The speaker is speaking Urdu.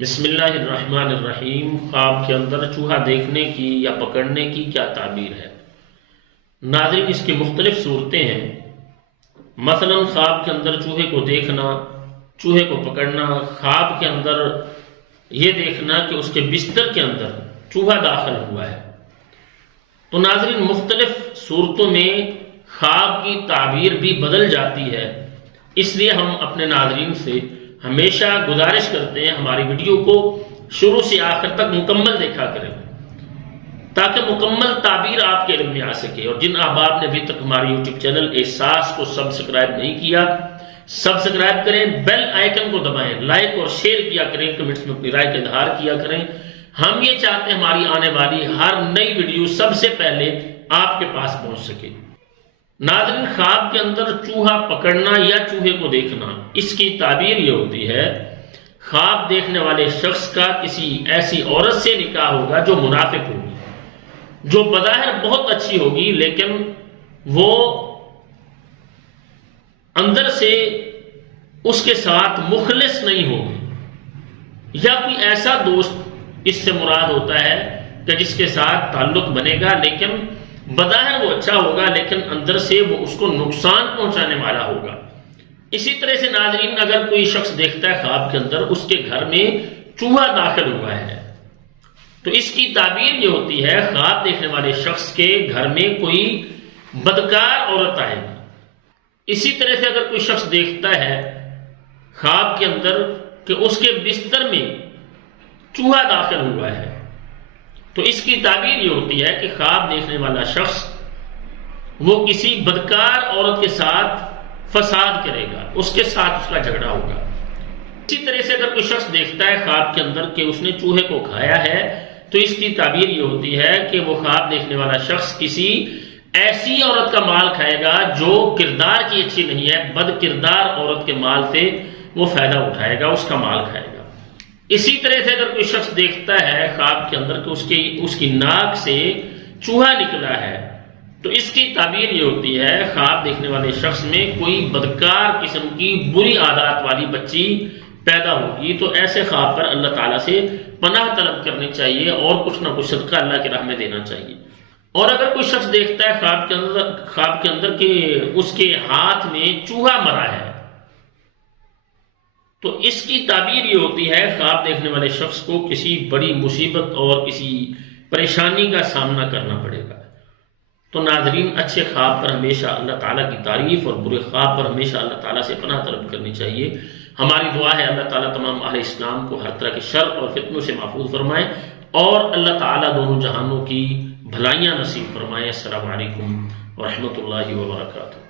بسم اللہ الرحمن الرحیم۔ خواب کے اندر چوہا دیکھنے کی یا پکڑنے کی کیا تعبیر ہے؟ ناظرین، اس کی مختلف صورتیں ہیں۔ مثلا خواب کے اندر چوہے کو دیکھنا، چوہے کو پکڑنا، خواب کے اندر یہ دیکھنا کہ اس کے بستر کے اندر چوہا داخل ہوا ہے۔ تو ناظرین، مختلف صورتوں میں خواب کی تعبیر بھی بدل جاتی ہے۔ اس لیے ہم اپنے ناظرین سے ہمیشہ گزارش کرتے ہیں ہماری ویڈیو کو شروع سے آخر تک مکمل دیکھا کریں تاکہ مکمل تعبیر آپ کے علم میں آ سکے۔ اور جن احباب نے ابھی تک ہماری یوٹیوب چینل احساس کو سبسکرائب نہیں کیا، سبسکرائب کریں، بیل آئیکن کو دبائیں، لائک اور شیئر کیا کریں، کمنٹس میں اپنی رائے کا اظہار کیا کریں۔ ہم یہ چاہتے ہیں ہماری آنے والی ہر نئی ویڈیو سب سے پہلے آپ کے پاس پہنچ سکے۔ ناظرین، خواب کے اندر چوہا پکڑنا یا چوہے کو دیکھنا، اس کی تعبیر یہ ہوتی ہے خواب دیکھنے والے شخص کا کسی ایسی عورت سے نکاح ہوگا جو منافق ہوگی، جو بظاہر بہت اچھی ہوگی لیکن وہ اندر سے اس کے ساتھ مخلص نہیں ہوگی، یا کوئی ایسا دوست اس سے مراد ہوتا ہے کہ جس کے ساتھ تعلق بنے گا لیکن بظاہر وہ اچھا ہوگا لیکن اندر سے وہ اس کو نقصان پہنچانے والا ہوگا۔ اسی طرح سے ناظرین، اگر کوئی شخص دیکھتا ہے خواب کے اندر اس کے گھر میں چوہا داخل ہوا ہے تو اس کی تعبیر یہ ہوتی ہے خواب دیکھنے والے شخص کے گھر میں کوئی بدکار عورت آئے گی۔ اسی طرح سے اگر کوئی شخص دیکھتا ہے خواب کے اندر کہ اس کے بستر میں چوہا داخل ہوا ہے تو اس کی تعبیر یہ ہوتی ہے کہ خواب دیکھنے والا شخص وہ کسی بدکار عورت کے ساتھ فساد کرے گا، اس کے ساتھ اس کا جھگڑا ہوگا۔ اسی طرح سے اگر کوئی شخص دیکھتا ہے خواب کے اندر کہ اس نے چوہے کو کھایا ہے تو اس کی تعبیر یہ ہوتی ہے کہ وہ خواب دیکھنے والا شخص کسی ایسی عورت کا مال کھائے گا جو کردار کی اچھی نہیں ہے، بد کردار عورت کے مال سے وہ فائدہ اٹھائے گا، اس کا مال کھائے گا۔ اسی طرح سے اگر کوئی شخص دیکھتا ہے خواب کے اندر کہ اس کی ناک سے چوہا نکلا ہے تو اس کی تعبیر یہ ہوتی ہے خواب دیکھنے والے شخص میں کوئی بدکار قسم کی بری عادات والی بچی پیدا ہوگی۔ تو ایسے خواب پر اللہ تعالیٰ سے پناہ طلب کرنی چاہیے اور کچھ نہ کچھ صدقہ اللہ کی راہ میں دینا چاہیے۔ اور اگر کوئی شخص دیکھتا ہے خواب کے اندر کہ اس کے ہاتھ میں چوہا مرا ہے تو اس کی تعبیر یہ ہوتی ہے خواب دیکھنے والے شخص کو کسی بڑی مصیبت اور کسی پریشانی کا سامنا کرنا پڑے گا۔ تو ناظرین، اچھے خواب پر ہمیشہ اللہ تعالیٰ کی تعریف اور برے خواب پر ہمیشہ اللہ تعالیٰ سے پناہ طلب کرنی چاہیے۔ ہماری دعا ہے اللہ تعالیٰ تمام اہل اسلام کو ہر طرح کے شر اور فتنوں سے محفوظ فرمائے اور اللہ تعالیٰ دونوں جہانوں کی بھلائیاں نصیب فرمائے۔ السلام علیکم ورحمۃ اللہ وبرکاتہ۔